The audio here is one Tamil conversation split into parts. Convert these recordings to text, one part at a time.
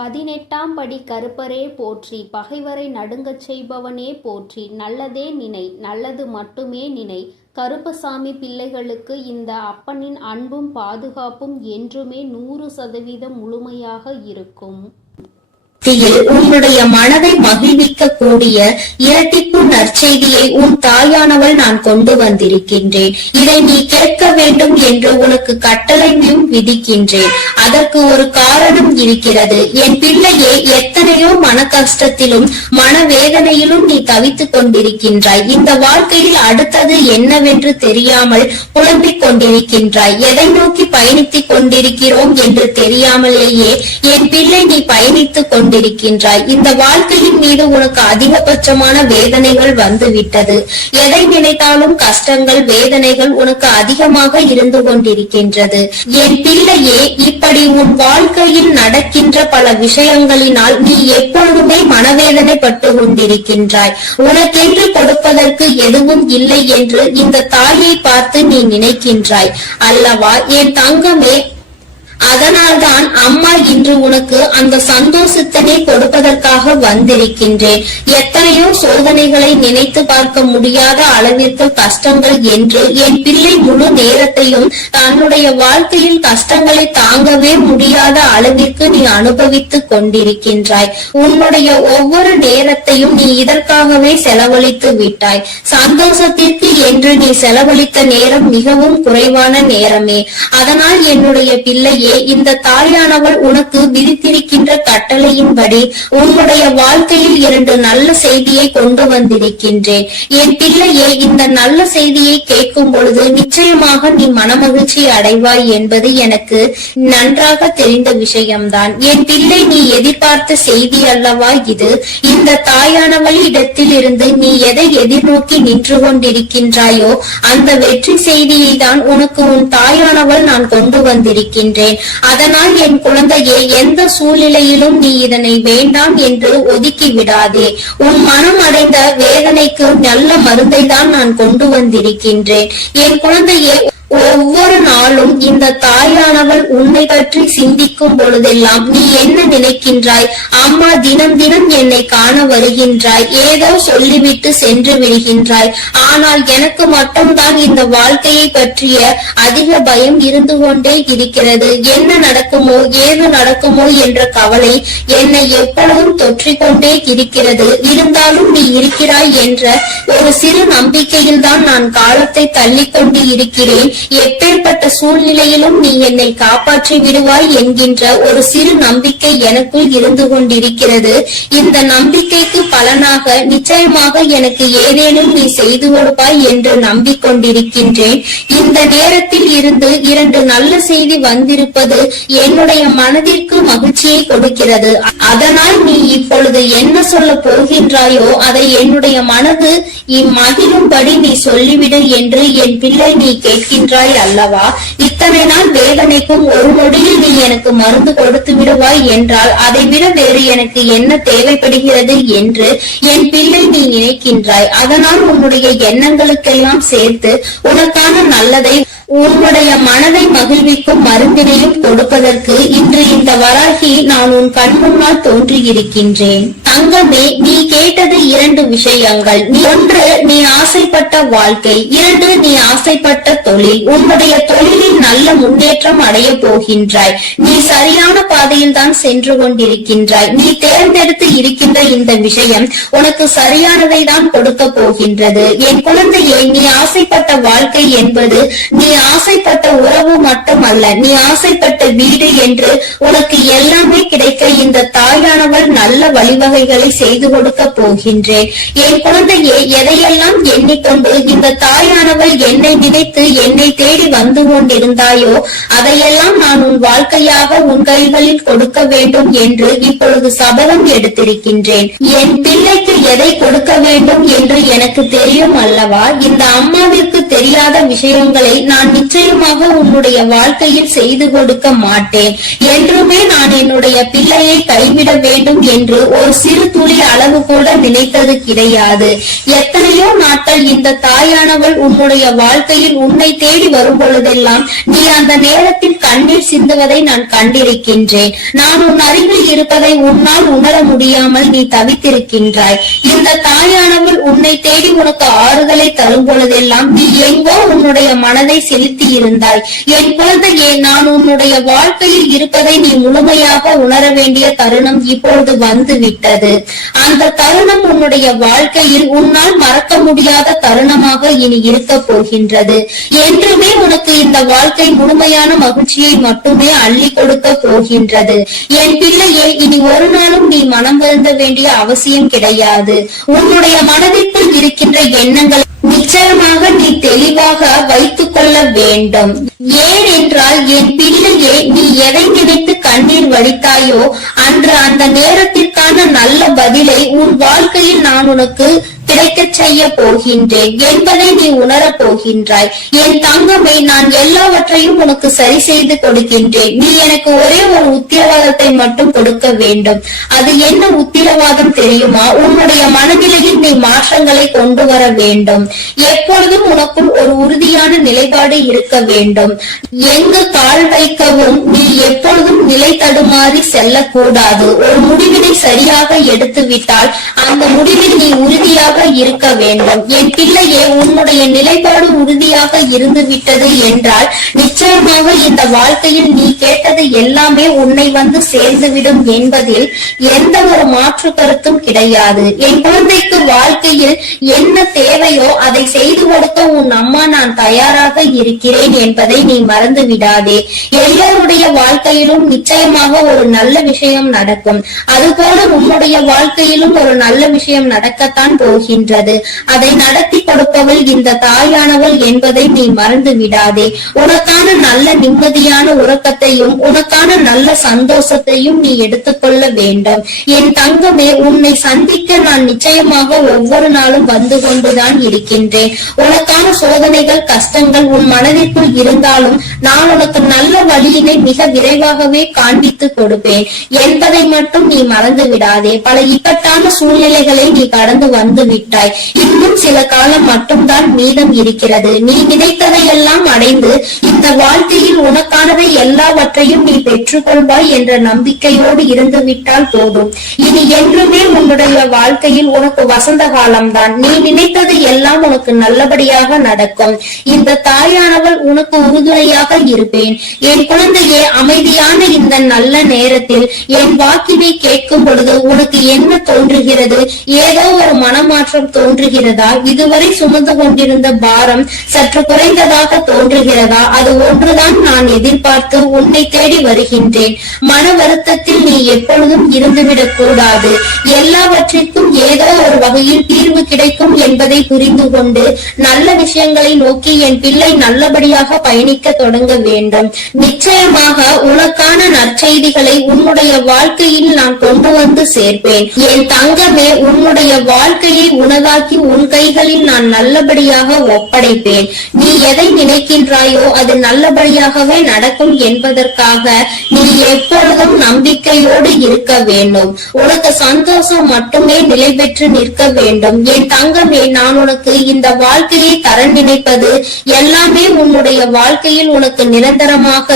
18ஆம் படி கருப்பரே போற்றி, பகைவரை நடுங்கச் செய்பவனே போற்றி, நல்லதே நினை, நல்லது மட்டுமே நினை. கருப்பசாமி பிள்ளைகளுக்கு இந்த அப்பனின் அன்பும் பாதுகாப்பும் என்றுமே 100% முழுமையாக இருக்கும். உன்னுடைய மனதை மகிழ்விக்க கூடிய இரட்டிப்பு நற்செய்தியை உன் தாயானவள் நான் கொண்டு வந்திருக்கின்றேன். இதை நீ கேட்க வேண்டும் என்று உனக்கு கட்டளையும் விதிக்கின்றேன். அதற்கு ஒரு காரணம் இருக்கிறது. என் பிள்ளையே, எத்தனையோ மன கஷ்டத்திலும் மனவேதனையிலும் நீ தவித்துக் கொண்டிருக்கின்றாய். இந்த வாழ்க்கையில் அடுத்தது என்னவென்று தெரியாமல் புலம்பிக் கொண்டிருக்கின்றாய். எதை நோக்கி பயணித்துக் கொண்டிருக்கிறோம் என்று தெரியாமலேயே என் பிள்ளை நீ பயணித்துக் கொண்டிருக்கின்றாய். இந்த வாழ்க்கையின் மீது உனக்கு அதிகபட்சமான வேதனைகள் வந்துவிட்டது. எதை நினைத்தாலும் கஷ்டங்கள், வேதனைகள் உனக்கு அதிகமாக இருந்து கொண்டிருக்கின்றது. என் பிள்ளையே, இப்படி உன் வாழ்க்கையில் நடக்கின்ற பல விஷயங்களினால் நீ எப்பொழுதுமே மனவேதனைப்பட்டு கொண்டிருக்கின்றாய். உனக்கென்று கொடுப்பதற்கு எதுவும் இல்லை என்று இந்த தாயை பார்த்து நீ நினைக்கின்றாய் அல்லவா என் தங்கமே? அதனால்தான் அம்மா இன்று உனக்கு அந்த சந்தோஷத்தினை கொடுப்பதற்காக வந்திருக்கின்றேன். எத்தனையோ சோதனைகளை நினைத்து பார்க்க முடியாத அளவிற்கு கஷ்டங்கள் என்று என் பிள்ளை முழு நேரத்தையும் தன்னுடைய வாழ்க்கையில் கஷ்டங்களை தாங்கவே முடியாத அளவிற்கு நீ அனுபவித்துக் கொண்டிருக்கின்றாய். உன்னுடைய ஒவ்வொரு நேரத்தையும் நீ இதற்காகவே செலவழித்து விட்டாய். சந்தோஷத்திற்கு என்று நீ செலவழித்த நேரம் மிகவும் குறைவான நேரமே. அதனால் என்னுடைய பிள்ளையே, இந்த தாயானவள் உனக்கு விதித்திருக்கின்ற கட்டளையின்படி உன்னுடைய வாழ்க்கையில் 2 நல்ல செய்தியை கொண்டு வந்திருக்கின்றேன். என் பிள்ளையே, இந்த நல்ல செய்தியை கேட்கும் பொழுது நிச்சயமாக நீ மனமகிழ்ச்சி அடைவாய் என்பது எனக்கு நன்றாக தெரிந்த விஷயம்தான். என் பிள்ளை, நீ எதிர்பார்த்த செய்தி அல்லவா இது? இந்த தாயானவள் இடத்தில் இருந்து நீ எதை எதிர்நோக்கி நின்று கொண்டிருக்கின்றாயோ அந்த வெற்றி செய்தியை தான் உனக்கு உன் தாயானவள் நான் கொண்டு வந்திருக்கின்றேன். அதனால் என் குழந்தையே, எந்த சூழ்நிலையிலும் நீ இதனை வேண்டாம் என்று ஒதுக்கி விடாதே. உன் மனம் அடைந்த வேதனைக்கு நல்ல மருந்தை தான் நான் கொண்டு வந்திருக்கின்றேன். என் குழந்தையே, ஒவ்வொரு நாளும் இந்த தாயானவள் உன்னை பற்றி சிந்திக்கும் பொழுதெல்லாம் நீ என்ன நினைக்கின்றாய்? அம்மா தினம் தினம் என்னை காண வருகின்றாய், ஏதோ சொல்லிவிட்டு சென்று விடுகின்றாய். ஆனால் எனக்கு மட்டும்தான் இந்த வாழ்க்கையை பற்றிய அதிக பயம் இருந்து கொண்டே இருக்கிறது. என்ன நடக்குமோ, ஏது நடக்குமோ என்ற கவலை என்னை எப்பொழுதும் தொற்றிக்கொண்டே இருக்கிறது. இருந்தாலும் நீ இருக்கிறாய் என்ற ஒரு சிறு நம்பிக்கையில் தான் நான் காலத்தை தள்ளிக்கொண்டு இருக்கிறேன். எப்பேற்பட்ட சூழ்நிலையிலும் நீ என்னை காப்பாற்றி விடுவாய் என்கின்ற ஒரு சிறு நம்பிக்கை எனக்குள் இருந்து கொண்டிருக்கிறது. இந்த நம்பிக்கைக்கு பலனாக நிச்சயமாக எனக்கு ஏதேனும் நீ செய்து கொடுப்பாய் என்று நம்பிக்கொண்டிருக்கின்றேன். இந்த நேரத்தில் இருந்து 2 நல்ல செய்தி வந்திருப்பது என்னுடைய மனதிற்கு மகிழ்ச்சியை கொடுக்கிறது. அதனால் நீ இப்பொழுது என்ன சொல்ல போகின்றாயோ அதை என்னுடைய மனது இம்மகிழும்படி நீ சொல்லிவிடு என்று என் பிள்ளை நீ கேட்கின்றாய் அல்லவா? இத்தனை நாள் வேதனைக்கும் ஒரு நொடியில் நீ எனக்கு மருந்து கொடுத்து விடுவாய் என்றால் அதை விட வேறு எனக்கு என்ன தேவைப்படுகிறது என்று என் பிள்ளை நீ நினைக்கின்றாய். அதனால் உன்னுடைய எண்ணங்களுக்கெல்லாம் சேர்த்து உனக்கான நல்லதை, உன்னுடைய மனதை மகிழ்விக்கும் மருந்தினையும் கொடுப்பதற்கு இன்று இந்த வராகி நான் உன் கண் முன்னால் தோன்றியிருக்கின்றேன். தங்கமே, நீ கேட்டது 2 விஷயங்கள். 1, நீ ஆசைப்பட்ட வாழ்க்கை. 2, நீ ஆசைப்பட்ட தொழில். உன்னுடைய தொழிலில் நல்ல முன்னேற்றம் அடைய போகின்றாய். நீ சரியான பாதையில் தான் சென்று கொண்டிருக்கின்றாய். நீ தேர்ந்தெடுத்து இருக்கின்ற இந்த விஷயம் உனக்கு சரியானதை தான் கொடுக்க போகின்றது. என் குழந்தையே, நீ ஆசைப்பட்ட வாழ்க்கை என்பது நீ ஆசைப்பட்ட உறவு மட்டுமல்ல, நீ ஆசைப்பட்ட வீடு என்று உனக்கு எல்லாமே கிடைக்க இந்த தாயானவர் நல்ல வழிவகைகளை செய்து கொடுக்க போகின்றேன். என் குழந்தையே, எதையெல்லாம் எண்ணிக்கொண்டு இந்த தாயானவர் என்னை நினைத்து என்னை தேடி வந்து கொண்டிருந்தாயோ அதையெல்லாம் நான் உன் வாழ்க்கையாக உன் கைகளில் கொடுக்க வேண்டும் என்று இப்பொழுது சபதம் எடுத்திருக்கின்றேன். என் பிள்ளைக்கு எதை கொடுக்க வேண்டும் என்று எனக்கு தெரியும் அல்லவா? இந்த அம்மாவிற்கு தெரியாத விஷயங்களை நான் நான் நிச்சயமாக உன்னுடைய வாழ்க்கையில் செய்து கொடுக்க மாட்டேன். என்றுமே நான் என்னுடைய பிள்ளையை கைவிட வேண்டும் என்று ஒரு சிறு துளி அளவு கூட நினைத்தது கிடையாது. எத்தனையோ நாட்கள் இந்த தாயானவள் உன்னுடைய வாழ்க்கையில் உன்னை தேடி வரும் பொழுதெல்லாம் நீ அந்த நேரத்தில் கண்ணீர் சிந்துவதை நான் கண்டிருக்கின்றேன். நான் உன் அருகில் இருப்பதை உன்னால் உணர முடியாமல் நீ தவித்திருக்கின்றாய். இந்த தாயானவள் உன்னை தேடி உனக்கு ஆறுதலை தரும் பொழுதெல்லாம் நீ எங்கோ உன்னுடைய மனதை செலுத்தி இருந்தாய். என் குழந்தையே, நான் உன்னுடைய வாழ்க்கையில் இருப்பதை நீ முழுமையாக உணர வேண்டிய தருணம் இப்பொழுது வந்து விட்டது. அந்த தருணம் உன்னுடைய வாழ்க்கையில் உன்னால் மறக்க முடியாத தருணமாக இனி இருக்க போகின்றது. என்றுமே உனக்கு இந்த வாழ்க்கை முழுமையான மகிழ்ச்சியை மட்டுமே அள்ளி கொடுக்க போகின்றது. என் பிள்ளையே, இனி ஒரு நாளும் நீ மனம் வருந்த வேண்டிய அவசியம் கிடையாது. உன்னுடைய மனதிற்குள் இருக்கின்ற எண்ணங்கள் நிச்சயமாக நீ தெளிவாக வைத்துக் கொள்ள வேண்டும். ஏன் என்றால் என் பிள்ளையே, நீ எதை நினைத்து கண்ணீர் வடித்தாயோ அன்று அந்த நேரத்திற்கான நல்ல பதிலை உன் வாழ்க்கையில் நான் உனக்கு கிடைக்க செய்ய போகின்றேன் என்பதை நீ உணரப் போகின்றாய். என் தங்கமே, நான் எல்லாவற்றையும் உனக்கு சரி செய்து கொடுக்கின்றேன். நீ எனக்கு ஒரே ஒரு உத்தரவாதத்தை மட்டும் கொடுக்க வேண்டும். அது என்ன உத்தரவாதம் தெரியுமா? உன்னுடைய மனநிலையில் நீ மாற்றங்களை கொண்டு வர வேண்டும். எப்பொழுதும் உனக்குள் ஒரு உறுதியான நிலைப்பாடு இருக்க வேண்டும். எங்கு கால் வைக்கவும் நீ எப்பொழுதும் நிலை தடுமாறி செல்லக்கூடாது. ஒரு முடிவினை சரியாக எடுத்து விட்டால் அந்த முடிவில் நீ உறுதியாக இருக்க வேண்டும். என் பிள்ளையே, உன்னுடைய நிலைப்பாடு உறுதியாக இருந்து விட்டது என்றால் நிச்சயமாக இந்த வாழ்க்கையில் நீ கேட்டது எல்லாமே உன்னை வந்து சேர்ந்துவிடும் என்பதில் எந்த ஒரு மாற்று கருத்தும் கிடையாது. என் குழந்தைக்கு வாழ்க்கையில் என்ன தேவையோ அதை செய்து கொடுக்க உன் அம்மா நான் தயாராக இருக்கிறேன் என்பதை நீ மறந்து விடாதே. எல்லோருடைய வாழ்க்கையிலும் நிச்சயமாக ஒரு நல்ல விஷயம் நடக்கும். அதுபோல உன்னுடைய வாழ்க்கையிலும் ஒரு நல்ல விஷயம் நடக்கத்தான் போகின்றது. அதை நடத்தி கொடுப்பவள் இந்த தாயானவள் என்பதை நீ மறந்து விடாதே. உனக்கான நல்ல நிம்மதியான உறக்கத்தையும் உனக்கான நல்ல சந்தோஷத்தையும் நீ எடுத்துக்கொள்ள வேண்டும். என் தங்கமே, உன்னை சந்திக்க நான் நிச்சயமாக ஒவ்வொரு நாளும் வந்து கொண்டுதான் இருக்கின்றேன். உனக்கான சோதனைகள் கஷ்டங்கள் உன் மனதிற்குள் இருந்தாலும் நான் உனக்கு நல்ல வழியினை மிக விரைவாகவே காண்பித்து கொடுப்பேன் என்பதை மட்டும் நீ மறந்து விடாதே. பல இக்கட்டான சூழ்நிலைகளை நீ கடந்து வந்து விட்டாய். இன்னும் சில காலம் மட்டும்தான் மீதம் இருக்கிறது. நீ நினைத்ததை எல்லாம் அடைந்து இந்த வாழ்க்கையில் உனக்கானதை எல்லாவற்றையும் நீ பெற்றுக்கொள்வாய் என்ற நம்பிக்கையோடு இருந்து விட்டால் போதும். இனி என்றுமே உன்னுடைய வாழ்க்கையில் உனக்கு வசந்த காலம்தான். நீ நினைத்தது எல்லாம் உனக்கு நல்லபடியாக நடக்கும். இந்த தாயானவள் உனக்கு உறுதுணையாக இருப்பேன். என் குழந்தையே, அமைதியான இந்த நல்ல நேரத்தில் என் வாக்கினை கேட்கும் பொழுது உனக்கு என்ன தோன்றுகிறது? ஏதோ ஒரு மனமாற்றம் தோன்றுகிறதா? இதுவரை சுமந்து கொண்டிருந்த பாரம் சற்று குறைந்ததாக தோன்றுகிறதா? அது ஒன்றுதான் நான் எதிர்பார்த்து உன்னை தேடி வருகின்றேன். மன வருத்தத்தில் நீ எப்பொழுதும் இருந்துவிடக் கூடாது. எல்லாவற்றிற்கும் ஏதோ ஒரு வகையில் தீர்வு கிடைக்கும் என்பதை புரிந்து கொண்டு நல்ல விஷயங்களை நோக்கி என் பிள்ளை நல்லபடியாக பயணிக்க தொடங்க வேண்டும். நிச்சயமாக உனக்கான நற்செய்திகளை உன்னுடைய வாழ்க்கையில் நான் கொண்டு வந்து சேர்ப்பேன். என் தங்கமே, உன்னுடைய வாழ்க்கையை உனதாக்கி உன் கைகளில் நான் நல்லபடியாக ஒப்படைப்பேன். நீ எதை நினைக்கின்றாயோ அது நல்லபடியாகவே நடக்கும் என்பதற்காக நீ எப்பொழுதும் நம்பிக்கையோடு இருக்க வேண்டும். உனக்கு சந்தோஷம் மட்டுமே நிலை பெற்று நிற்க வேண்டும். என் தங்கமே, நான் உனக்கு இந்த வாழ்க்கையை தர நினைப்பது எல்லாமே உன்னுடைய வாழ்க்கையில் உனக்கு நிரந்தரமாக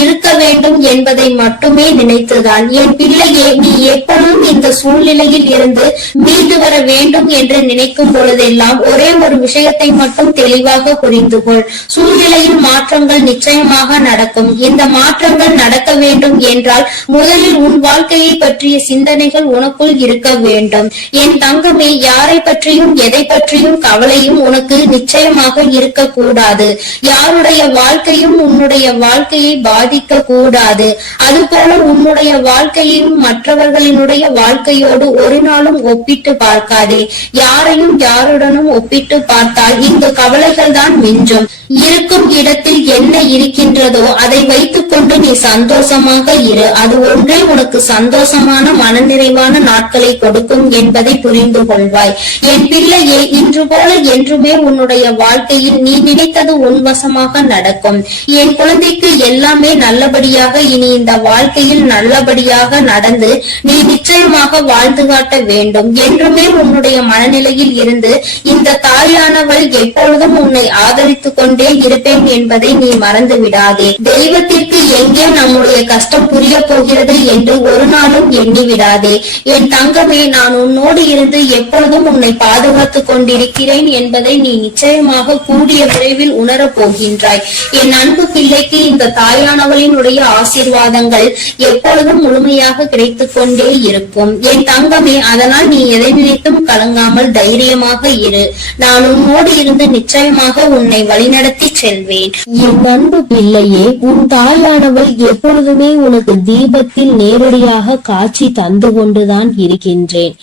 இருக்க வேண்டும் என்பதை மட்டுமே நினைத்துதான். என் பிள்ளையே, நீ எப்பொழுதும் இந்த சூழ்நிலையில் இருந்து மீண்டு வர வேண்டும் என்று நினைக்கும் பொழுதெல்லாம் ஒரே ஒரு விஷயத்தை மட்டும் தெளிவாக புரிந்து கொள். சூழ்நிலையில் மாற்றங்கள் நிச்சயமாக நடக்கும். இந்த மாற்றங்கள் நடக்க வேண்டும் என்றால் முதலில் உன் வாழ்க்கையை பற்றிய சிந்தனைகள் உனக்குள் இருக்க வேண்டும். என் தங்கமே, யாரை பற்றியும் எதை பற்றியும் கவலையும் உனக்கு நிச்சயமாக இருக்கக்கூடாது. யாருடைய வாழ்க்கையும் உன்னுடைய வாழ்க்கையை பாதிக்க கூடாது. அதுபோல உன்னுடைய வாழ்க்கையையும் மற்றவர்களினுடைய வாழ்க்கையோடு ஒரு நாளும் ஒப்பிட்டு பார்க்காதே. யாரையும் யாருடனும் ஒப்பிட்டு பார்த்தால் இந்த கவலைகள் தான் மிஞ்சும். இருக்கும் இடத்தில் என்ன இருக்கின்றதோ அதை வைத்துக் கொண்டு நீ சந்தோஷமாக இரு. அது ஒன்றே உனக்கு சந்தோஷமான மனநிறைவான நாட்களை கொடுக்கும் என்பதை புரிந்து கொள்வாய். என் பிள்ளையே, இன்று போல என்றுமே உன்னுடைய வாழ்க்கையில் நீ நினைத்தது உன்வசமாக நடக்கும். என் குழந்தைக்கு எல்லாமே நல்லபடியாக இனி இந்த வாழ்க்கையில் நல்லபடியாக நடந்து நீ நிச்சயமாக வாழ்ந்து காட்ட வேண்டும். என்றுமே உன்னுடைய மனநிலையில் இருந்து இந்த தாயானவள் எப்பொழுதும் உன்னை ஆதரித்துக் கொண்டே இருப்பேன் என்பதை நீ மறந்து விடாதே. தெய்வத்திற்கு எங்கே நம்முடைய கஷ்டம் புரிய போகிறது என்று ஒரு நாளும் எண்ணி விடாதே. என் தங்கமே, நான் உன்னோடு இருந்து எப்பொழுதும் உன்னை பாதுகாத்துக் கொண்டிருக்கிறேன் என்பதை நீ நிச்சயமாக கூடிய விரைவில் உணரப் போகின்றாய். என் அன்பு பிள்ளைக்கு இந்த தாயானவளினுடைய ஆசீர்வாதங்கள் எப்பொழுதும் முழுமையாக கிடைத்துக் கொண்டே இருக்கும். என் தங்கமே, அதனால் நீ எதை நினைத்தும் கலங்காமல் தைரியமாக இரு. நான் உன்னோடு இருந்து நிச்சயமாக உன்னை வழிநடத்தி செல்வேன். என் அன்பு பிள்ளையே, உன் தாயானவள் எப்பொழுதுமே உனக்கு தீபத்தில் நேரடியாக காட்சி தந்து கொண்டுதான் இருக்கின்றேன்.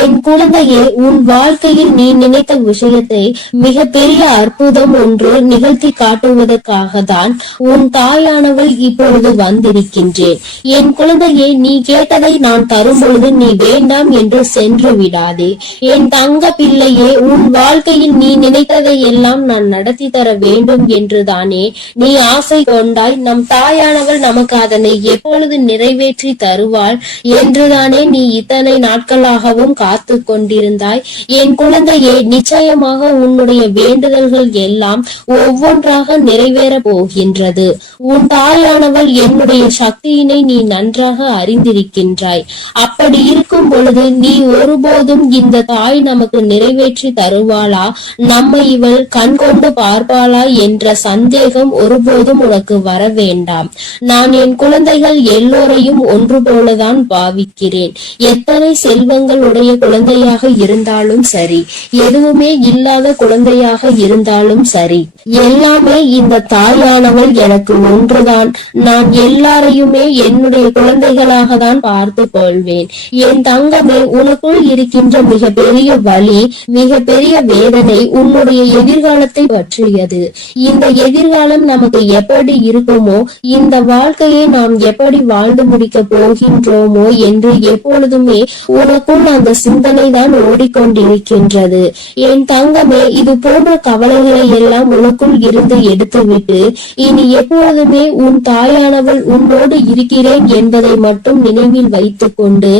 என் குழந்தையே, உன் வாழ்க்கையில் நீ நினைத்த விஷயத்தை மிக பெரிய அற்புதம் ஒன்று நிகழ்த்தி காட்டுவதற்காக தான் உன் தாயானவள் இப்பொழுது வந்திருக்கின்றேன். என் குழந்தையே, நீ கேட்டதை நான் தரும் பொழுது நீ வேண்டாம் என்று சென்று விடாதே. என் தங்க பிள்ளையே, உன் வாழ்க்கையில் நீ நினைத்ததை எல்லாம் நான் நடத்தி தர வேண்டும் என்றுதானே நீ ஆசை கொண்டாய். நம் தாயானவள் நமக்கு அதனை எப்பொழுது நிறைவேற்றி தருவாள் என்றுதானே நீ இத்தனை நாட்களாகவும் காத்து கொண்டிருந்தாய். என் குழந்தையே, நிச்சயமாக உன்னுடைய வேண்டுதல்கள் எல்லாம் ஒவ்வொன்றாக நிறைவேற போகின்றது. உன் தாயானவள் என்னுடைய சக்தியினை நீ நன்றாக அறிந்திருக்கின்றாய். அப்படி இருக்கும் பொழுது நீ ஒருபோதும் இந்த தாய் நமக்கு நிறைவேற்றி தருவாளா, நம்மை இவள் கண் கொண்டு பார்ப்பாளா என்ற சந்தேகம் ஒருபோதும் உனக்கு வர வேண்டாம். நான் என் குழந்தைகள் எல்லோரையும் ஒன்று போலதான் பாவிக்கிறேன். எத்தனை செல்வங்கள் உடைய குழந்தையாக இருந்தாலும் சரி, எதுவுமே இல்லாத குழந்தையாக இருந்தாலும் சரி, எல்லாமே இந்த தாயானவள் எனக்கு ஒன்றுதான். நான் எல்லாரையுமே என்னுடைய குழந்தைகளாக தான் பார்த்து கொள்வேன். என் தங்கமே, உனக்குள் இருக்கின்ற மிக பெரிய வலி, மிக பெரிய வேதனை உன்னுடைய எதிர்காலத்தை பற்றியது. இந்த எதிர்காலம் நமக்கு எப்படி இருக்குமோ, இந்த வாழ்க்கையை நாம் எப்படி வாழ்ந்து முடிக்க போகின்றோமோ என்று எப்பொழுதுமே உனக்குள் அந்த சிந்தனை தான் ஓடிக்கொண்டிருக்கின்றது. என் தங்கமே, இது போன்ற கவலைகளை எல்லாம் உனக்குள் இருந்து எடுத்துவிட்டு இனி எப்பொழுதுமே உன் தாயானவள் உன்னோடு இருக்கிறேன் என்பதை மட்டும் நினைவில் வைத்துக் கொண்டு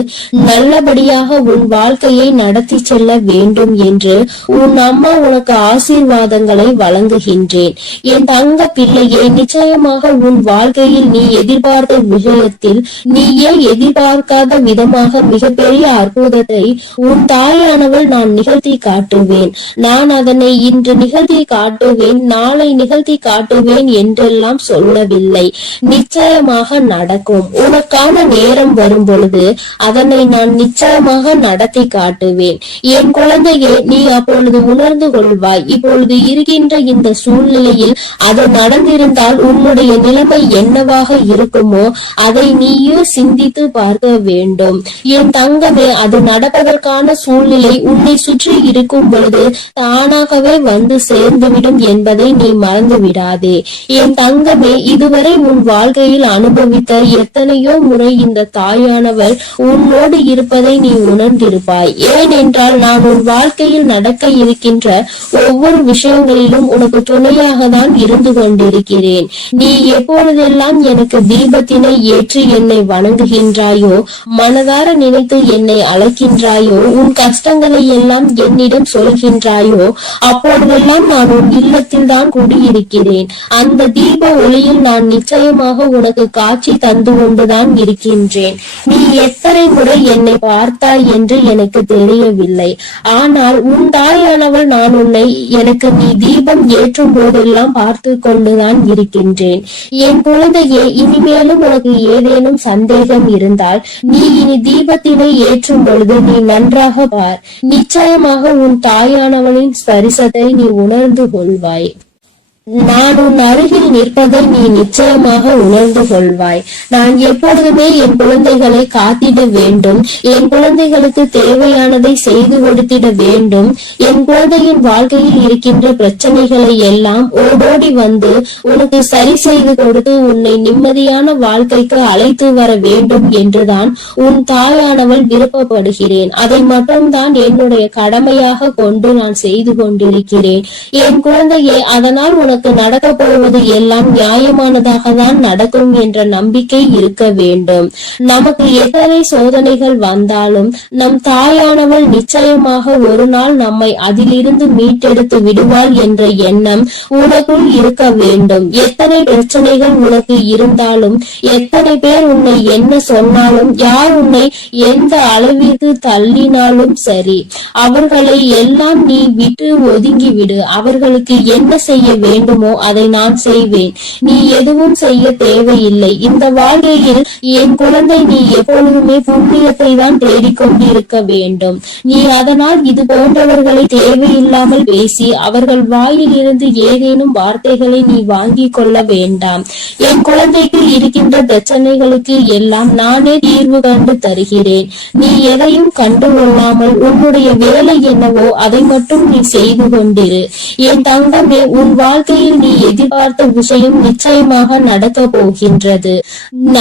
நல்லபடியாக உன் வாழ்க்கையை நடத்தி செல்ல வேண்டும் என்று உன் அம்மா உனக்கு ஆசீர்வாதங்களை வழங்குகின்றேன். என் தங்க பிள்ளையே, நிச்சயமாக உன் வாழ்க்கையில் நீ எதிர்பார்த்த விஷயத்தில் நீயே எதிர்பார்க்காத விதமாக மிகப்பெரிய அற்புதத்தை உன் தாயானவள் நான் நிகழ்த்தி காட்டுவேன். நான் அதனை இன்று நிகழ்த்தி காட்டுவேன், நாளை நிகழ்த்தி காட்டுவேன் என்றெல்லாம் சொல்லவில்லை. நிச்சயமாக நடக்கும். உனக்கான நேரம் வரும் பொழுது அதனை நான் நிச்சயமாக நடத்தி காட்டுவேன். என் குழந்தையே, நீ அப்பொழுது உணர்ந்து கொள்வாய். இப்பொழுது இருக்கின்ற இந்த சூழ்நிலையில் அது நடந்திருந்தால் உன்னுடைய நிலைமை என்னவாக இருக்குமோ அதை நீயும் சிந்தித்து பார்க்க வேண்டும். என் தங்கமே, அது நடப்பதற்கான சூழ்நிலை உன்னை சுற்றி இருக்கும் பொழுது தானாகவே வந்து சேர்ந்துவிடும் என்பதை நீ மறந்து விடாதே. என் தங்கமே, இதுவரை உன் வாழ்க்கையில் அனுபவித்த எத்தனையோ முறை இந்த தாயானவள் உன்னோடு இருப்பதை நீ உணர்ந்திருப்பாய். ஏனென்றால் நான் உன் வாழ்க்கையில் நடக்க இருக்கின்ற ஒவ்வொரு விஷயங்களிலும் உனக்கு துணையாக தான் இருந்து கொண்டிருக்கிறேன். நீ எப்பொழுதெல்லாம் எனக்கு தீபத்தினை ஏற்றி என்னை வணங்குகின்றாயோ, மனதார நினைத்து என்னை அழைக்கின்றாயோ, உன் கஷ்டங்களை எல்லாம் என்னிடம் சொல்கின்றாயோ, அப்பொழுதெல்லாம் நான் உன் இல்லத்தில் தான் குடியிருக்கிறேன். அந்த தீப ஒளியில் நான் நிச்சயமாக உனக்கு காட்சி தந்து கொண்டுதான் இருக்கின்றேன். நீ எத்தனை முறை என்னை பார்த்தாய் என்று எனக்கு தெரியவில்லை. ஆனால் உன் தாயானவள் நான் உன்னை எனக்கு நீ தீபம் ஏற்றும் போதெல்லாம் பார்த்து கொண்டுதான் இருக்கின்றேன். என் குழந்தையே, இனிமேலும் உனக்கு ஏதேனும் சந்தேகம் இருந்தால் நீ இனி தீபத்தினை ஏற்றும் பொழுது நீ நன்றாக பார். நிச்சயமாக உன் தாயானவளின் ஸ்பரிசத்தை நீ உணர்ந்து கொள்வாய். நான் உன் அருகில் நிற்பதை நீ நிச்சயமாக உணர்ந்து கொள்வாய். நான் எப்பொழுதுமே என் குழந்தைகளை காத்திட வேண்டும். என் குழந்தைகளுக்கு தேவையானதை செய்து கொடுத்திட வேண்டும். என் குழந்தையின் வாழ்க்கையில் இருக்கின்ற பிரச்சனைகளை எல்லாம் ஓடோடி வந்து உனக்கு சரி செய்து கொடுத்து உன்னை நிம்மதியான வாழ்க்கைக்கு அழைத்து வர வேண்டும் என்றுதான் உன் தாயானவள் விருப்பப்படுகிறேன். அதை மட்டும்தான் என்னுடைய கடமையாக கொண்டு நான் செய்து கொண்டிருக்கிறேன். என் குழந்தையே, அதனால் உனக்கு நடக்க போவது எல்லாம் நியாயமானதாக தான் நடக்கும் என்ற நம்பிக்கை இருக்க வேண்டும். நமக்கு எத்தனை சோதனைகள் வந்தாலும் நம் தாயானவள் நிச்சயமாக ஒரு நாள் நம்மை அதிலிருந்து மீட்டெடுத்து விடுவாள் என்ற எண்ணம் உனக்குள் இருக்க வேண்டும். எத்தனை பிரச்சனைகள் உனக்கு இருந்தாலும், எத்தனை பேர் உன்னை என்ன சொன்னாலும், யார் உன்னை எந்த அளவிற்கு தள்ளினாலும் சரி, அவர்களை எல்லாம் நீ விட்டு ஒதுங்கிவிடு. அவர்களுக்கு என்ன செய்ய வேண்டுமோ அதை நான் செய்வேன். நீ எதுவும் செய்ய தேவையில்லை. இந்த வாழ்க்கையில் என் குழந்தை, நீ எப்பொழுதுமே புண்ணியத்தை தான் தேடிக்கொண்டிருக்க வேண்டும். நீ அதனால் இது போன்றவர்களை தேவையில்லாமல் பேசி அவர்கள் வாயில் இருந்து ஏதேனும் வார்த்தைகளை நீ வாங்கிக் கொள்ள வேண்டாம். என் குழந்தைக்கு இருக்கின்ற பிரச்சனைகளுக்கு எல்லாம் நானே தீர்வு கண்டு தருகிறேன். நீ எதையும் கண்டுகொள்ளாமல் உன்னுடைய வேலை என்னவோ அதை மட்டும் நீ செய்து கொண்டிரு. என் தங்கமே, உன் வாழ்க்கையில் நீ எதிர்பார்த்த விஷயம் நிச்சயமாக நடக்க போகின்றது.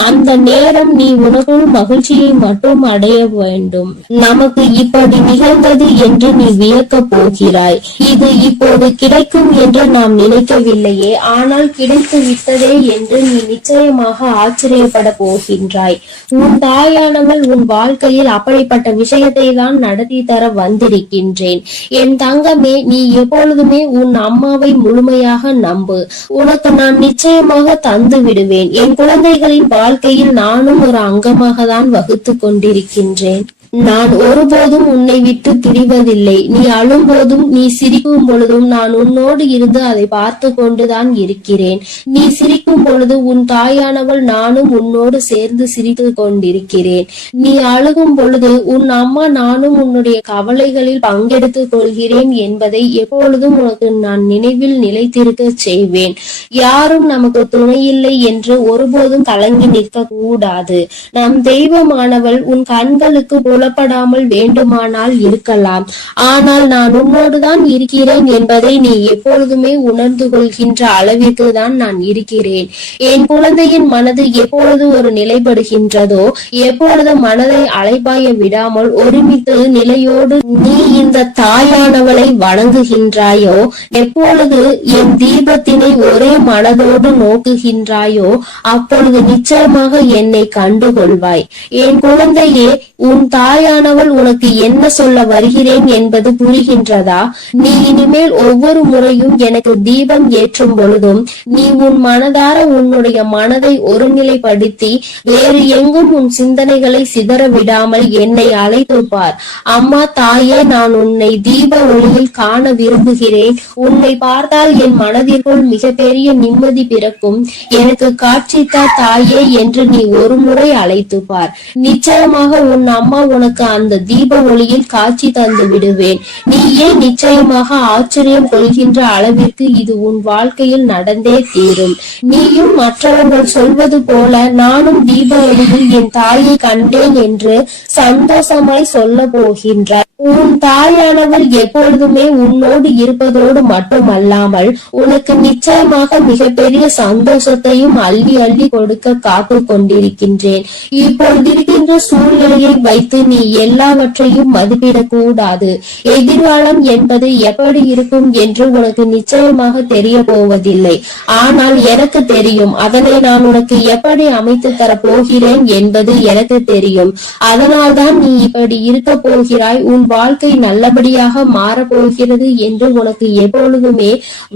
அந்த நேரம் நீ உனக்குள் மகிழ்ச்சியை மட்டும் அடைய வேண்டும். நமக்கு இப்படி நிகழ்ந்தது என்று நீ வியக்க போகிறாய். இது இப்போது கிடைக்கும் என்று நாம் நினைக்கவில்லையே, ஆனால் கிடைத்து விட்டதே என்று நீ நிச்சயமாக ஆச்சரியப்பட போகின்றாய். உன் தாயானவள் உன் வாழ்க்கையில் அப்படிப்பட்ட விஷயத்தை தான் நடத்தி தர வந்திருக்கின்றேன். என் தங்கமே, நீ எப்பொழுதுமே உன் அம்மாவை முழுமையாக நம்பு. உனக்கு நான் நிச்சயமாக தந்து விடுவேன். என் குழந்தைகளின் வாழ்க்கையில் நானும் ஒரு அங்கமாக தான் வகுத்து கொண்டிருக்கின்றேன். நான் ஒருபோதும் உன்னை விட்டு பிரிவதில்லை. நீ அழும் போதும், நீ சிரிக்கும் பொழுதும் நான் உன்னோடு இருந்து அதை பார்த்து கொண்டுதான் இருக்கிறேன். நீ சிரிக்கும் பொழுது உன் தாயானவள் நானும் உன்னோடு சேர்ந்து சிரித்து கொண்டிருக்கிறேன். நீ அழுகும் பொழுது உன் அம்மா நானும் உன்னுடைய கவலைகளில் பங்கெடுத்துக் கொள்கிறேன் என்பதை எப்பொழுதும் உனக்கு நான் நினைவில் நிலைத்திருக்க செய்வேன். யாரும் நமக்கு துணையில்லை என்று ஒருபோதும் கலங்கி நிற்க கூடாது. நம் தெய்வமானவள் உன் கண்களுக்கு புலப்படாமல் வேண்டுமானால் இருக்கலாம், ஆனால் நான் உன்னோடுதான் இருக்கிறேன் என்பதை நீ எப்பொழுதுமே உணர்ந்து கொள்கின்ற அளவிற்கு தான் நான் இருக்கிறேன். என் குழந்தையின் மனது எப்பொழுது ஒரு நிலைப்படுகின்றதோ, எப்பொழுது மனதை அலைபாய விடாமல் ஒருமித்து நிலையோடு நீ இந்த தாயானவளை வணங்குகின்றாயோ, எப்பொழுது என் தீபத்தினை ஒரே மனதோடு நோக்குகின்றாயோ, அப்பொழுது நிச்சயமாக என்னை கண்டுகொள்வாய். என் குழந்தையே, உன் தாயானவள் உனக்கு என்ன சொல்ல வருகிறேன் என்பது புரிகின்றதா? நீ இனிமேல் ஒவ்வொரு முறையும் எனக்கு தீபம் ஏற்றும் பொழுதும் நீ உன் மனதார உன்னுடைய மனதை ஒருநிலைப்படுத்தி வேறு எங்கும் உன் சிந்தனைகளை சிதற விடாமல் என்னை அழைத்து பார். அம்மா, தாயே, நான் உன்னை தீப ஒளியில் காண விரும்புகிறேன். உன்னை பார்த்தால் என் மனதிற்குள் மிகப்பெரிய நிம்மதி பிறக்கும். எனக்கு காட்சித்தா தாயே என்று நீ ஒரு முறை அழைத்து பார். நிச்சயமாக உன் அம்மா உனக்கு அந்த தீப ஒளியில் காட்சி தந்து விடுவேன். நீ ஏன் நிச்சயமாக ஆச்சரியம் கொள்கின்ற அளவிற்கு இது உன் வாழ்க்கையில் நடந்தே தீரும். நீயும் மற்றவர்கள் சொல்வது போல நானும் தீப ஒளியில் என் தாயை கண்டேன் என்று சந்தோஷமாய் சொல்ல போகின்றாய். உன் தாயானவள் எப்பொழுதுமே உன்னோடு இருப்பதோடு மட்டுமல்லாமல் உனக்கு நிச்சயமாக மிகப்பெரிய சந்தோஷத்தையும் அள்ளி அள்ளி கொடுக்க காத்து கொண்டிருக்கின்றேன். இப்பொழுது இருக்கின்ற சூழ்நிலையை வைத்து நீ எல்லாவற்றையும் மதிப்பிடக் கூடாது. எதிர்காலம் என்பது எப்படி இருக்கும் என்று உனக்கு நிச்சயமாக தெரிய போவதில்லை. ஆனால் எனக்கு தெரியும். அதனை நான் உனக்கு எப்படி அமைத்து தர போகிறேன் என்பது எனக்கு தெரியும். அதனால்தான் நீ இப்படி இருக்க போகிறாய். உன் வாழ்க்கை நல்லபடியாக மாறப்போகிறது என்று உனக்கு எப்பொழுதுமே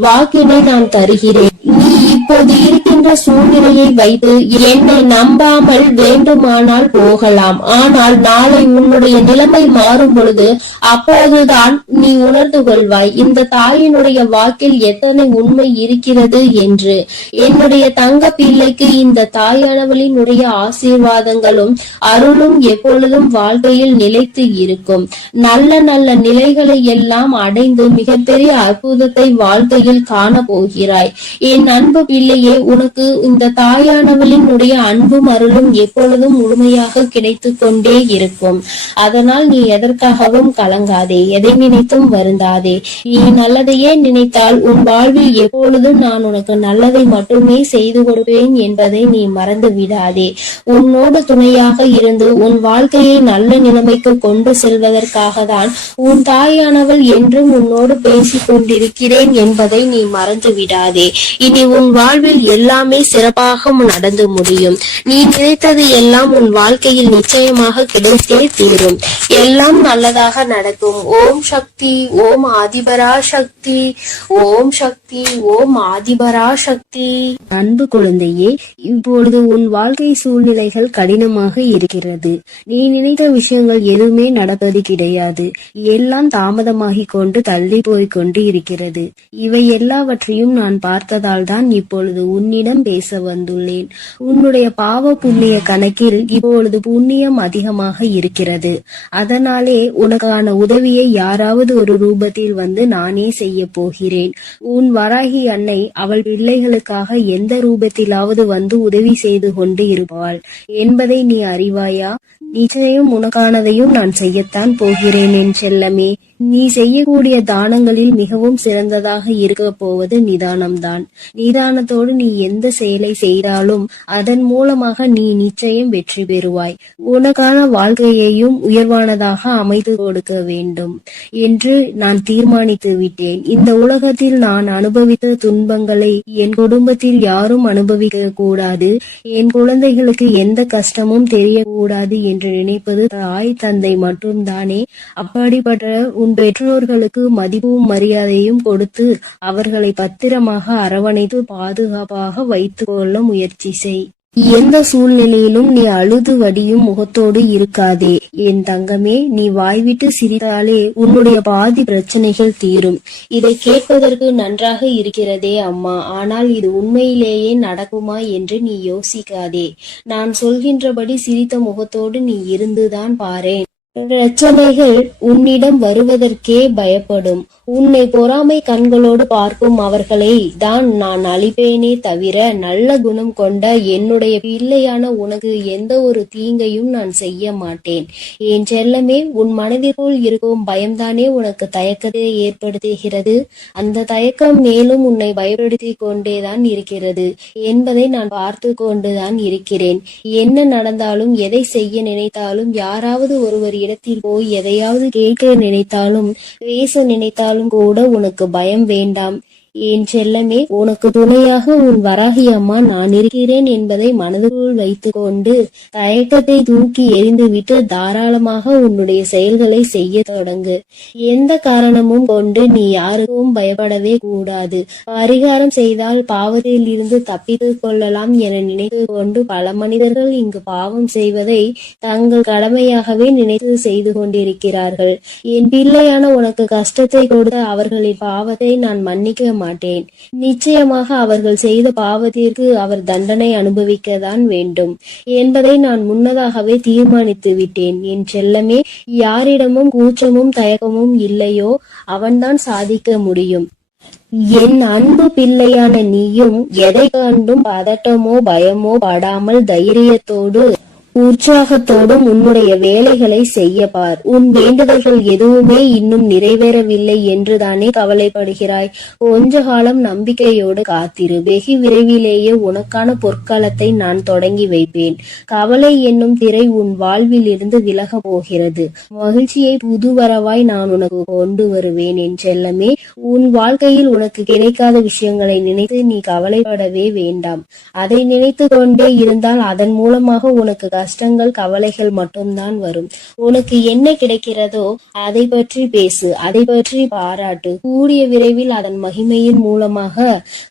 வாக்கினை நான் தருகிறேன். நீ இப்போது இருக்கின்ற இருக்கின்ற சூழ்நிலையை வைத்து என்னை நம்பாமல் வேண்டுமானால் போகலாம். ஆனால் நாளை உன்னுடைய நிலைமை மாறும் பொழுது அப்போதுதான் நீ உணர்ந்து கொள்வாய் இந்த தாயினுடைய வாக்கில் எத்தனை உண்மை இருக்கிறது என்று. என்னுடைய தங்க பிள்ளைக்கு இந்த தாயானவளினுடைய ஆசீர்வாதங்களும் அருளும் எப்பொழுதும் வாழ்க்கையில் நிலைத்து இருக்கும். நல்ல நல்ல நிலைகளை எல்லாம் அடைந்து மிகப்பெரிய அற்புதத்தை வாழ்க்கையில் காண போகிறாய். என் அன்பு பிள்ளையே, உனக்கு இந்த தாயானவளினுடைய அன்பும் அருளும் எப்பொழுதும் முழுமையாக கிடைத்து கொண்டே இருக்கும். அதனால் நீ எதற்காகவும் கலங்காதே, எதை நினைத்தும் வருந்தாதே. நீ நல்லதையே நினைத்தால் உன் வாழ்வில் எப்பொழுதும் நான் உனக்கு நல்லதை மட்டுமே செய்து கொடுப்பேன் என்பதை நீ மறந்து விடாதே. உன்னோடு துணையாக இருந்து உன் வாழ்க்கையை நல்ல நிலைமைக்கு கொண்டு செல்வதற்காக தான் உன் தாயானவள் என்றும் உன்னோடு பேசிக் கொண்டிருக்கிறேன் என்பதை நீ மறந்து விடாதே. இனி உன் வாழ்வில் எல்லாமே சிறப்பாக நடந்து முடியும். நீ நினைத்தது எல்லாம் உன் வாழ்க்கையில் நிச்சயமாக கிடைத்தே தீரும். எல்லாம் நல்லதாக நடக்கும். ஓம் சக்தி, ஓம் ஆதிபரா சக்தி, ஓம் சக்தி, ஓம் ஆதிபரா சக்தி. அன்பு குழந்தையே, இப்பொழுது உன் வாழ்க்கை சூழ்நிலைகள் கடினமாக இருக்கிறது. நீ நினைத்த விஷயங்கள் எதுவுமே நடப்பது கிடையாது. எல்லாம் தாமதமாகிக் கொண்டு தள்ளி போய்க் கொண்டு இருக்கிறது. இவை எல்லாவற்றையும் நான் பார்த்ததால் தான் இப்பொழுது உன்னிடம் பேச வந்துள்ளேன். உன்னுடைய பாவ புண்ணிய கணக்கில் இப்பொழுது புண்ணியம் அதிகமாக இருக்கிறது. அதனாலே உனக்கான உதவியை யாராவது ஒரு ரூபத்தில் வந்து நானே செய்ய போகிறேன். உன் வராகி அன்னை அவள் பிள்ளைகளுக்காக எந்த ரூபத்திலாவது வந்து உதவி செய்து கொண்டு இருப்பாள் என்பதை நீ அறிவாயா? நிச்சயம் உனக்கானதையும் நான் செய்யத்தான் போகிறேன் என் செல்லமே. நீ செய்யக்கூடிய தானங்களில் மிகவும் சிறந்ததாக இருக்க போவது நிதானம்தான். நிதானத்தோடு நீ எந்த செயலை செய்தாலும் அதன் மூலமாக நீ நிச்சயம் வெற்றி பெறுவாய். உனக்கான வாழ்க்கையையும் உயர்வானதாக அமைத்து கொடுக்க வேண்டும் என்று நான் தீர்மானித்து விட்டேன். இந்த உலகத்தில் நான் அனுபவித்த துன்பங்களை என் குடும்பத்தில் யாரும் அனுபவிக்க கூடாது. என் குழந்தைகளுக்கு எந்த கஷ்டமும் தெரியக்கூடாது என்று நினைப்பது தாய் தந்தை மட்டும்தானே. அப்படிப்பட்ட உன் பெற்றோர்களுக்கு மதிப்பும் மரியாதையும் கொடுத்து அவர்களை பத்திரமாக அரவணைத்து பாதுகாப்பாக வைத்துக் கொள்ள முயற்சி செய். எந்த சூழ்நிலையிலும் நீ அழுது வடியும் முகத்தோடு இருக்காதே என் தங்கமே. நீ வாய்விட்டு சிரித்தாலே உன்னுடைய பாதி பிரச்சனைகள் தீரும். இதை கேட்பதற்கு நன்றாக இருக்கிறதே அம்மா, ஆனால் இது உண்மையிலேயே நடக்குமா என்று நீ யோசிக்காதே. நான் சொல்கின்றபடி சிரித்த முகத்தோடு நீ இருந்துதான் பாரேன். பிரச்சனைகள் உன்னிடம் வருவதற்கே பயப்படும். உன்னை பொறாமை கண்களோடு பார்க்கும் அவர்களை தான் நான் அழிப்பேனே தவிர நல்ல குணம் கொண்ட என்னுடைய பிள்ளையான உனக்கு எந்த ஒரு தீங்கையும் நான் செய்ய மாட்டேன். என் செல்லமே, உன் மனதிற்குள் இருக்கும் பயம்தானே உனக்கு தயக்கத்தை ஏற்படுத்துகிறது. அந்த தயக்கம் மேலும் உன்னை பயப்படுத்தி கொண்டேதான் இருக்கிறது என்பதை நான் பார்த்து கொண்டுதான் இருக்கிறேன். என்ன நடந்தாலும், எதை செய்ய நினைத்தாலும், யாராவது ஒருவர் இடத்தில் போய் எதையாவது கேட்க நினைத்தாலும், பேச நினைத்தாலும் கூட உனக்கு பயம் வேண்டாம் என் செல்லமே. உனக்கு துணையாக உன் வராகி அம்மா நான் இருக்கிறேன் என்பதை மனதுக்குள் வைத்துக் கொண்டு தயக்கத்தை தூக்கி எறிந்துவிட்டு தாராளமாக உன்னுடைய செயல்களை செய்ய தொடங்கு. எந்த காரணமும் கொண்டு நீ யாருக்கும் பயப்படவே கூடாது. பரிகாரம் செய்தால் பாவத்தில் இருந்து தப்பித்துக் கொள்ளலாம் என நினைத்து கொண்டு பல மனிதர்கள் இங்கு பாவம் செய்வதை தங்கள் கடமையாகவே நினைத்து செய்து கொண்டிருக்கிறார்கள். என் பிள்ளையான உனக்கு கஷ்டத்தை கொடுத்த அவர்களின் பாவத்தை நான் மன்னிக்க மாட்டேன். நிச்சயமாக அவர்கள் செய்த பாவத்திற்கு அவர் தண்டனை அனுபவிக்கத்தான் வேண்டும் என்பதை நான் முன்னதாகவே தீர்மானித்து விட்டேன் என் செல்லமே. யாரிடமும் கூச்சமும் தயக்கமும் இல்லையோ அவன்தான் சாதிக்க முடியும். என் அன்பு பிள்ளையான நீயும் எதை கண்டும் பதட்டமோ பயமோ படாமல் தைரியத்தோடு உற்சாகத்தோடும் உன்னுடைய வேலைகளை செய்ய பார். உன் வேண்டுதல்கள் எதுவுமே இன்னும் நிறைவேறவில்லை என்று தானே கவலைப்படுகிறாய். கொஞ்ச காலம் நம்பிக்கையோடு காத்திரு. வெகு விரைவிலேயே உனக்கான பொற்காலத்தை நான் தொடங்கி வைப்பேன். கவலை என்னும் திரை உன் வாழ்வில் இருந்து விலக போகிறது. மகிழ்ச்சியை புதுவரவாய் நான் உனக்கு கொண்டு வருவேன் என் செல்லமே. உன் வாழ்க்கையில் உனக்கு கிடைக்காத விஷயங்களை நினைத்து நீ கவலைப்படவே வேண்டாம். அதை நினைத்து கொண்டே இருந்தால் அதன் மூலமாக உனக்கு கஷ்டங்கள் கவலைகள் மட்டும்தான் வரும். உனக்கு என்ன கிடைக்கிறதோ அதை பற்றி பேசு, அதை பற்றி பாராட்டு. கூடிய விரைவில் அதன் மகிமையின் மூலமாக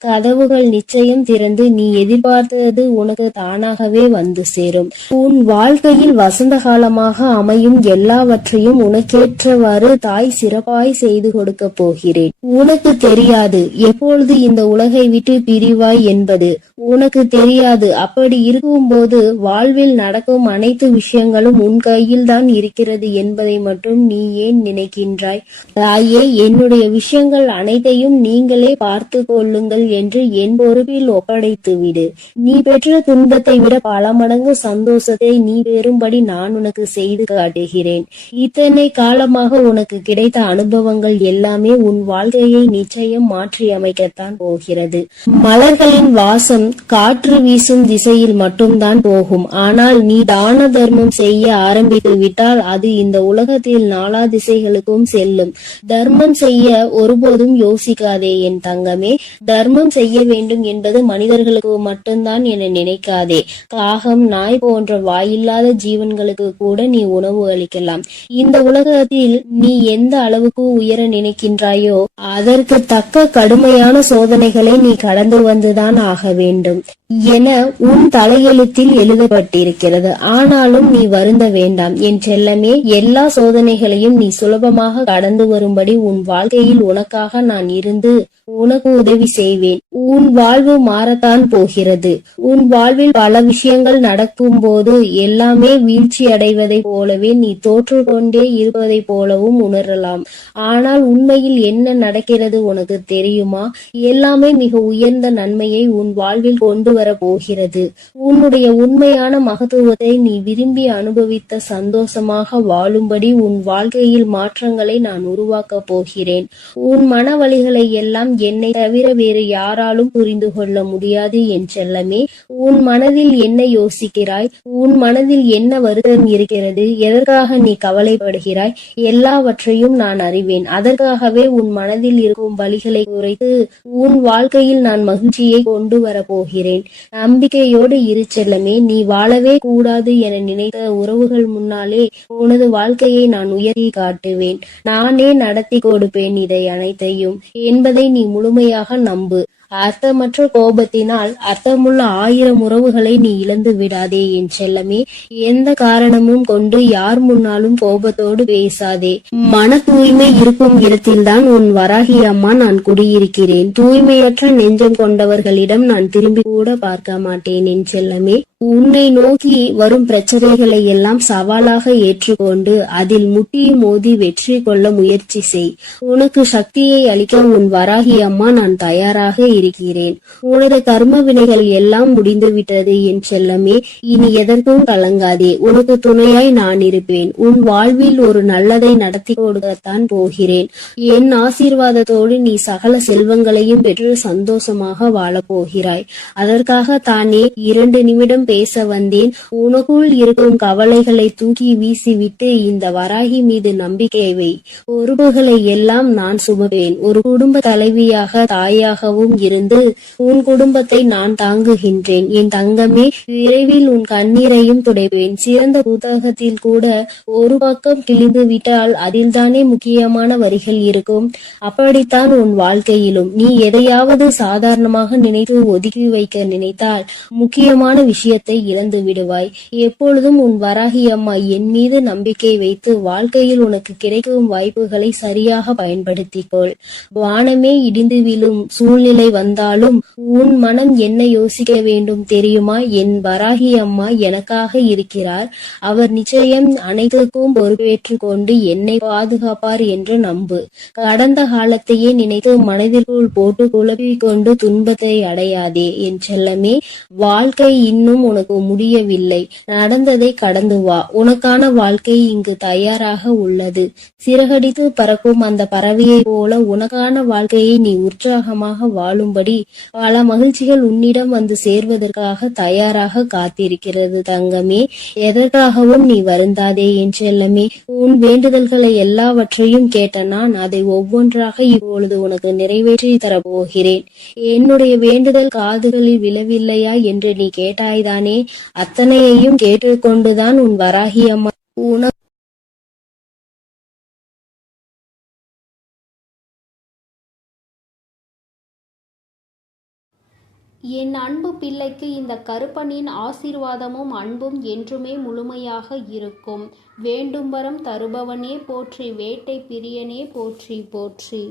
கதவுகள் நிச்சயம் திறந்து நீ எதிர்பார்த்தது உனக்கு தானாகவே வந்து சேரும். உன் வாழ்க்கையில் வசந்த காலமாக அமையும் எல்லாவற்றையும் உனக்கேற்றவாறு தாய் சிறப்பாய் செய்து கொடுக்க போகிறேன். உனக்கு தெரியாது எப்பொழுது இந்த உலகை விட்டு பிரிவாய் என்பது உனக்கு தெரியாது. அப்படி இருக்கும்போது வாழ்வில் நடக்கும் அனைத்து விஷயங்களும் உன் கையில் தான் இருக்கிறது என்பதை மட்டும் நீ ஏன் நினைக்கின்றாய்? தாயே, என்னுடைய விஷயங்கள் அனைத்தையும் நீங்களே பார்த்து கொள்ளுங்கள் என்று என் பொறுப்பில் ஒப்படைத்து விடு. நீ பெற்ற துன்பத்தை விட பல மடங்கு சந்தோஷத்தை நீ பெறும்படி நான் உனக்கு செய்து காட்டுகிறேன். இத்தனை காலமாக உனக்கு கிடைத்த அனுபவங்கள் எல்லாமே உன் வாழ்க்கையை நிச்சயம் மாற்றி அமைக்கத்தான் போகிறது. மலர்களின் வாசம் காற்று வீசும் திசையில் மட்டும்தான் போகும். ஆனால் நீ தான தர்மம் செய்ய ஆரம்பித்து விட்டால் அது இந்த உலகத்தில் நாலா திசைகளுக்கும் செல்லும். தர்மம் செய்ய ஒருபோதும் யோசிக்காதே என் தங்கமே. தர்மம் செய்ய வேண்டும் என்பது மனிதர்களுக்கு மட்டும்தான் என நினைக்காதே. காகம், நாய் போன்ற வாயில்லாத ஜீவன்களுக்கு கூட நீ உணவு அளிக்கலாம். இந்த உலகத்தில் நீ எந்த அளவுக்கு உயர நினைக்கின்றாயோ அதற்கு தக்க கடுமையான சோதனைகளை நீ கடந்து வந்துதான் ஆக வேண்டும் என உன் தலையெழுத்தில் எழுதப்பட்டிருக்கிறது. ஆனாலும் நீ வருந்த வேண்டாம் என் செல்லமே. எல்லா சோதனைகளையும் நீ சுலபமாக கடந்து வரும்படி உன் வாழ்க்கையில் உனக்காக நான் இருந்து உனக்கு உதவி செய்வேன். உன் வாழ்வு மாறத்தான் போகிறது. உன் வாழ்வில் பல விஷயங்கள் நடக்கும் போது எல்லாமே வீழ்ச்சி அடைவதை போலவே நீ தோற்று கொண்டே இருப்பதை போலவும் உணரலாம். ஆனால் உண்மையில் என்ன நடக்கிறது உனக்கு தெரியுமா? எல்லாமே மிக உயர்ந்த நன்மையை உன் வாழ்வில் கொண்டு வர போகிறது. உன்னுடைய உண்மையான மகத்துவத்தை நீ விரும்பி அனுபவித்த சந்தோஷமாக வாழும்படி உன் வாழ்க்கையில் மாற்றங்களை நான் உருவாக்க போகிறேன். உன் மன வலிகளை எல்லாம் என்னை தவிர வேறு யாராலும் புரிந்து கொள்ள முடியாது என் செல்லமே. உன் மனதில் என்ன யோசிக்கிறாய்? உன் மனதில் என்ன வருத்தம் இருக்கிறது? எதற்காக நீ கவலைப்படுகிறாய்? எல்லாவற்றையும் நான் அறிவேன். அதற்காகவே உன் மனதில் இருக்கும் வலிகளை குறைத்து உன் வாழ்க்கையில் நான் மகிழ்ச்சியை கொண்டு வர போகிறேன். நம்பிக்கையோடு இரு செல்லமே. நீ வாழவே கூடாது என நினைத்த உறவுகள் முன்னாலே உனது வாழ்க்கையை நான் உயர்த்தி காட்டுவேன். நானே நடத்தி கொடுப்பேன் இதை அனைத்தையும் என்பதை நீ முழுமையாக நம்பு. அர்த்தமற்ற கோபத்தினால் அர்த்தமுள்ள 1000 உறவுகளை நீ இழந்து விடாதே என் செல்லமே. எந்த காரணமும் கொண்டு யார் முன்னாலும் கோபத்தோடு பேசாதே. மன தூய்மை இருக்கும் இடத்தில்தான் உன் வராகி அம்மா நான் குடியிருக்கிறேன். தூய்மையற்ற நெஞ்சம் கொண்டவர்களிடம் நான் திரும்பி கூட பார்க்க மாட்டேன் என் செல்லமே. உன்னை நோக்கி வரும் பிரச்சனைகளை எல்லாம் சவாலாக ஏற்றுக்கொண்டு அதில் முட்டி மோதி வெற்றி கொள்ள முயற்சி செய். உனக்கு சக்தியை அளிக்க உன் வராகி அம்மா நான் தயாராக இருக்கிறேன். உனது கர்ம வினைகள் எல்லாம் முடிந்துவிட்டது என் செல்லமே. இனி எதற்கும் கலங்காதே. உனக்கு துணையாய் நான் இருப்பேன். உன் வாழ்வில் ஒரு நல்லதை நடத்தி கொடுக்கத்தான் போகிறேன். என் ஆசீர்வாதத்தோடு நீ சகல செல்வங்களையும் பெற்று சந்தோஷமாக வாழப் போகிறாய். அதற்காக தானே 2 நிமிடம் பேச வந்தேன். உனக்குள் இருக்கும் கவலைகளை தூக்கி வீசிவிட்டு இந்த வராகி மீது நம்பிக்கை வை. பொறுப்புகளை எல்லாம் நான் சுமப்பேன். ஒரு குடும்ப தலைவியாக தாயாகவும் இருந்து உன் குடும்பத்தை நான் தாங்குகின்றேன் என் தங்கமே. விரைவில் உன் கண்ணீரையும் துடைப்பேன். சிறந்த புத்தகத்தில் கூட ஒரு பக்கம் கிழிந்து விட்டால் அதில் தானே முக்கியமான வரிகள் இருக்கும். அப்படித்தான் உன் வாழ்க்கையிலும் நீ எதையாவது சாதாரணமாக நினைத்து ஒதுக்கி வைக்க நினைத்தால் முக்கியமான விஷயத்தை இழந்து விடுவாய். எப்பொழுதும் உன் வராகி அம்மா என் மீது நம்பிக்கை வைத்து வாழ்க்கையில் உனக்கு கிடைக்கும் வாய்ப்புகளை சரியாக பயன்படுத்திக்கொள். வானமே இடிந்து விழும் சூழ்நிலை வந்தாலும் உன் மனம் என்ன யோசிக்க வேண்டும் தெரியுமா? என் வராகி அம்மா எனக்காக இருக்கிறார். அவர் நிச்சயம் அனைத்துக்கும் பொறுப்பேற்று கொண்டு என்னை பாதுகாப்பார் என்று நம்பு. கடந்த காலத்தையே நினைத்து மனதிற்குள் போட்டு குழப்பிக் கொண்டு துன்பத்தை அடையாதே என் செல்லமே. வாழ்க்கை இன்னும் உனக்கு முடியவில்லை. நடந்ததை கடந்து வா. உனக்கான வாழ்க்கை இங்கு தயாராக உள்ளது. சிறகடித்து பறக்கும் அந்த பறவையை போல உனக்கான வாழ்க்கையை நீ உற்சாகமாக வாழும்படி பல மகிழ்ச்சிகள் உன்னிடம் வந்து சேர்வதற்காக தயாராக காத்திருக்கிறது தங்கமே. எதற்காகவும் நீ வருந்தாதே என் செல்லமே. உன் வேண்டுதல்களை எல்லாவற்றையும் கேட்ட நான் அதை ஒவ்வொன்றாக இப்பொழுது உனக்கு நிறைவேற்றி தரப்போகிறேன். என்னுடைய வேண்டுதல் காதுகளில் விழவில்லையா என்று நீ கேட்டாய்தான் கேட்டானே, அத்தனையையும் கேட்டுக்கொண்டுதான் உன் வராகி அம்மா உனக்கு என் அன்பு பிள்ளைக்கு இந்த கருப்பனின் ஆசீர்வாதமும் அன்பும் என்றுமே முழுமையாக இருக்கும். வேண்டும் வரம் தருபவனே போற்றி, வேட்டை பிரியனே போற்றி போற்றி.